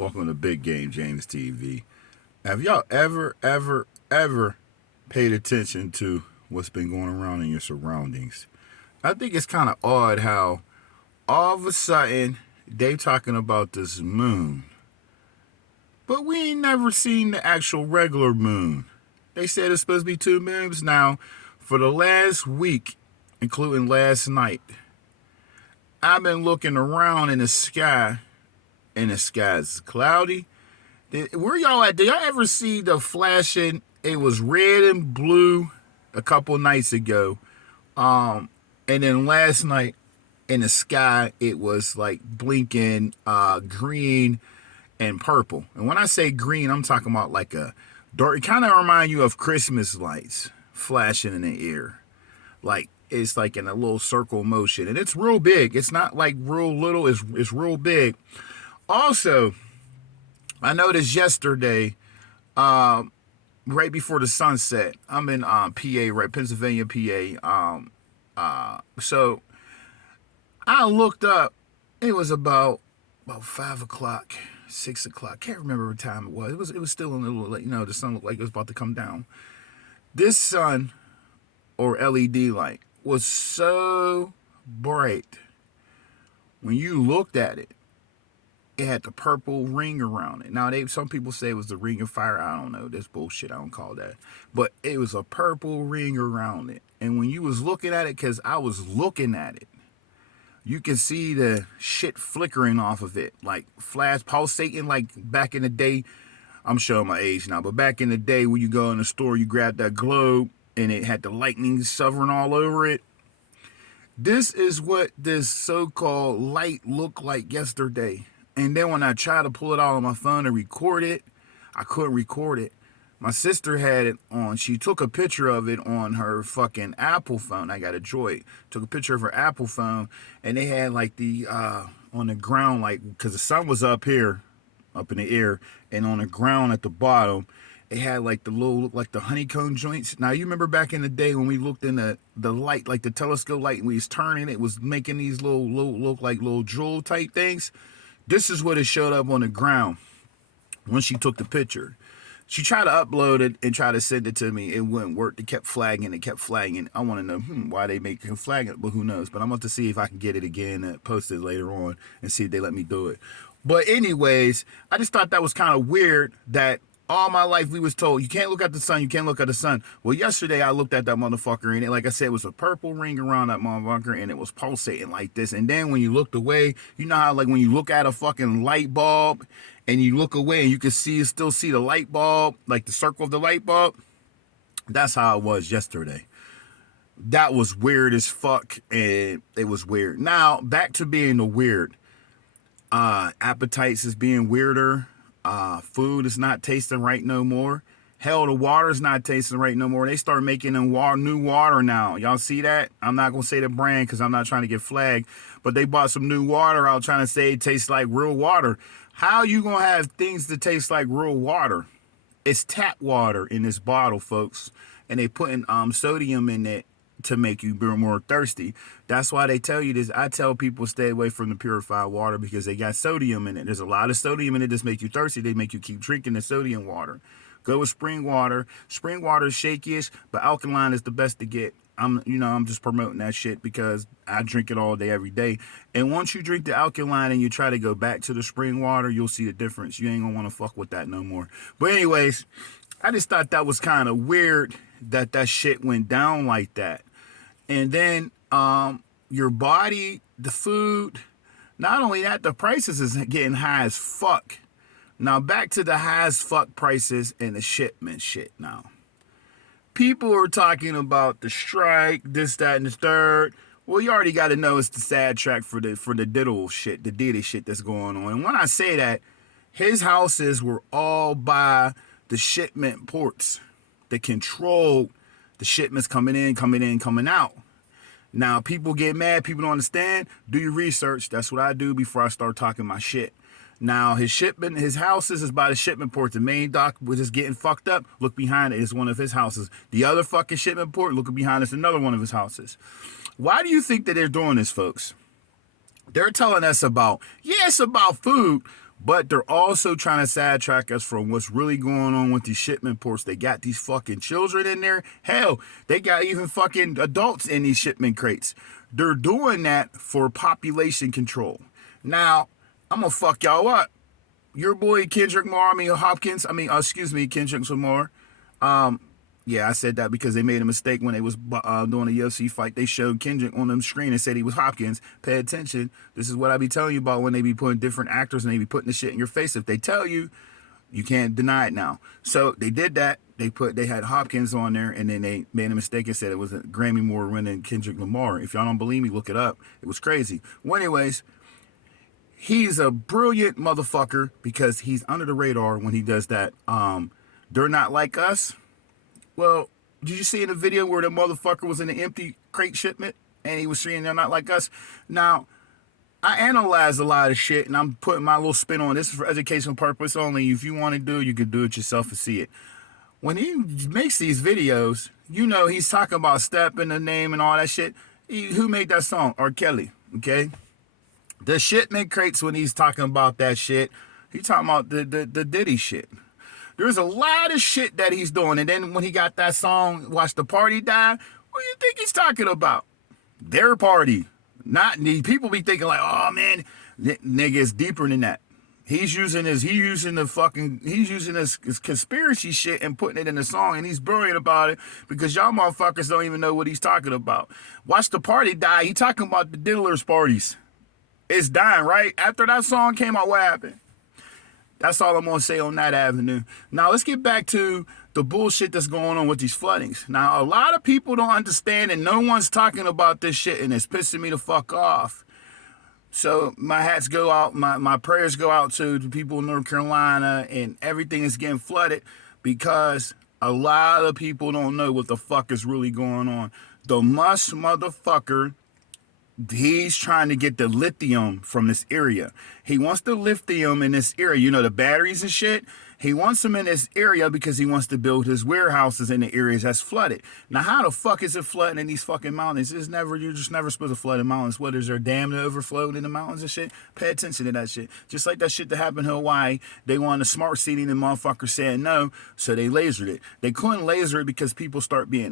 Welcome to Big Game James TV. Have y'all ever paid attention to what's been going around in your surroundings? I think it's kind of odd how all of a sudden they talking about this moon, but we ain't never seen the actual regular moon. They said it's supposed to be two moons now. For the last week, including last night, I've been looking around in the sky, and the sky's cloudy. Where y'all at? Did y'all ever see the flashing? It was red and blue a couple nights ago. And then last night in the sky, it was like blinking green and purple. And when I say green, I'm talking about like a dark. It kind of remind you of Christmas lights flashing in the air. Like it's like in a little circle motion. And it's real big. It's not like real little. It's real big. Also, I noticed yesterday, right before the sunset, I'm in PA, right, Pennsylvania, PA. So I looked up. It was about 5 o'clock, 6 o'clock. Can't remember what time it was. It was still a little late. The sun looked like it was about to come down. This sun, or LED light, was so bright. When you looked at it, it had the purple ring around it. Now, some people say it was the ring of fire. I don't know. That's bullshit. I don't call that. But it was a purple ring around it. And when you was looking at it, because I was looking at it, you can see the shit flickering off of it. Like flash pulsating like back in the day. I'm showing my age now. But back in the day when you go in the store, you grab that globe and it had the lightning hovering all over it. This is what this so-called light looked like yesterday. And then when I tried to pull it out on my phone and record it, I couldn't record it. My sister had it on. She took a picture of it on her fucking Apple phone. I got a Droid. Took a picture of her Apple phone, and they had like the on the ground, like because the sun was up here, up in the air, and on the ground at the bottom, it had like the little, like the honeycomb joints. Now you remember back in the day when we looked in the light, like the telescope light, and we was turning, it was making these little look like little jewel type things. This is what it showed up on the ground when she took the picture. She tried to upload it and try to send it to me. It wouldn't work. It kept flagging. I want to know why they make it flag it, but who knows. But I'm about to see if I can get it again and post it later on and see if they let me do it. But anyways, I just thought that was kind of weird that all my life we was told, you can't look at the sun, you can't look at the sun. Well, yesterday I looked at that motherfucker and it, like I said, it was a purple ring around that motherfucker and it was pulsating like this. And then when you looked away, you know how like when you look at a fucking light bulb and you look away and you can still see the light bulb, like the circle of the light bulb? That's how it was yesterday. That was weird as fuck, and it was weird. Now, back to being the weird. Appetites is being weirder. Food is not tasting right no more. Hell, the water's not tasting right no more. They start making them new water now. Y'all see that? I'm not going to say the brand because I'm not trying to get flagged. But they bought some new water out trying to say it tastes like real water. How you going to have things that taste like real water? It's tap water in this bottle, folks. And they putting sodium in it to make you be more thirsty. That's why they tell you this. I tell people stay away from the purified water because they got sodium in it. There's a lot of sodium in it that make you thirsty. They make you keep drinking the sodium water. Go with spring water. Spring water is shakyish, but alkaline is the best to get. I'm just promoting that shit because I drink it all day, every day. And once you drink the alkaline and you try to go back to the spring water, you'll see the difference. You ain't gonna want to fuck with that no more. But anyways, I just thought that was kind of weird that shit went down like that. And then your body, the food, not only that, the prices is getting high as fuck. Now back to the high as fuck prices and the shipment shit now. People are talking about the strike, this, that, and the third. Well, you already got to know it's the sad track for the diddle shit, the Diddy shit that's going on. And when I say that, his houses were all by the shipment ports that control the shipments coming in, coming out. Now, people get mad. People don't understand. Do your research. That's what I do before I start talking my shit. Now, his houses is by the shipment port. The main dock was just getting fucked up. Look behind it. It's one of his houses. The other fucking shipment port, looking behind it's another one of his houses. Why do you think that they're doing this, folks? They're telling us about, yeah, it's about food, But they're also trying to sidetrack us from what's really going on with these shipment ports. They got these fucking children in there. Hell, they got even fucking adults in these shipment crates. They're doing that for population control. Now, I'm gonna fuck y'all up. Your boy Kendrick Lamar, Kendrick Lamar. Yeah, I said that because they made a mistake when they was doing a UFC fight. They showed Kendrick on the screen and said he was Hopkins. Pay attention. This is what I be telling you about when they be putting different actors and they be putting the shit in your face. If they tell you, you can't deny it now. So they did that. They had Hopkins on there, and then they made a mistake and said it was a Grammy Award winning Kendrick Lamar. If y'all don't believe me, look it up. It was crazy. Well, anyways, he's a brilliant motherfucker because he's under the radar when he does that. They're not like us. Well, did you see in the video where the motherfucker was in an empty crate shipment and he was saying they're not like us? Now, I analyze a lot of shit and I'm putting my little spin on this. This is for educational purpose only. If you want to do it, you can do it yourself and see it. When he makes these videos, you know he's talking about Step in the Name and all that shit. Who made that song? R. Kelly, okay? The shipment crates, when he's talking about that shit, he's talking about the Diddy shit. There's a lot of shit that he's doing. And then when he got that song, Watch the Party Die, what do you think he's talking about? Their party. Not the people be thinking like, oh man, nigga, it's deeper than that. He's using his conspiracy shit and putting it in the song, and he's brilliant about it because y'all motherfuckers don't even know what he's talking about. Watch the Party Die. He talking about the diddlers parties. It's dying, right? After that song came out, what happened? That's all I'm going to say on that avenue. Now, let's get back to the bullshit that's going on with these floodings. Now, a lot of people don't understand, and no one's talking about this shit, and it's pissing me the fuck off. So my hats go out, my prayers go out to the people in North Carolina, and everything is getting flooded because a lot of people don't know what the fuck is really going on. The Musk motherfucker, he's trying to get the lithium from this area. He wants the lithium in this area. You know, the batteries and shit. He wants them in this area because he wants to build his warehouses in the areas that's flooded. Now, how the fuck is it flooding in these fucking mountains? You're just never supposed to flood in mountains. What, is there a dam that overflowed in the mountains and shit? Pay attention to that shit. Just like that shit that happened in Hawaii. They wanted smart seating and motherfuckers saying no, so they lasered it. They couldn't laser it because people start being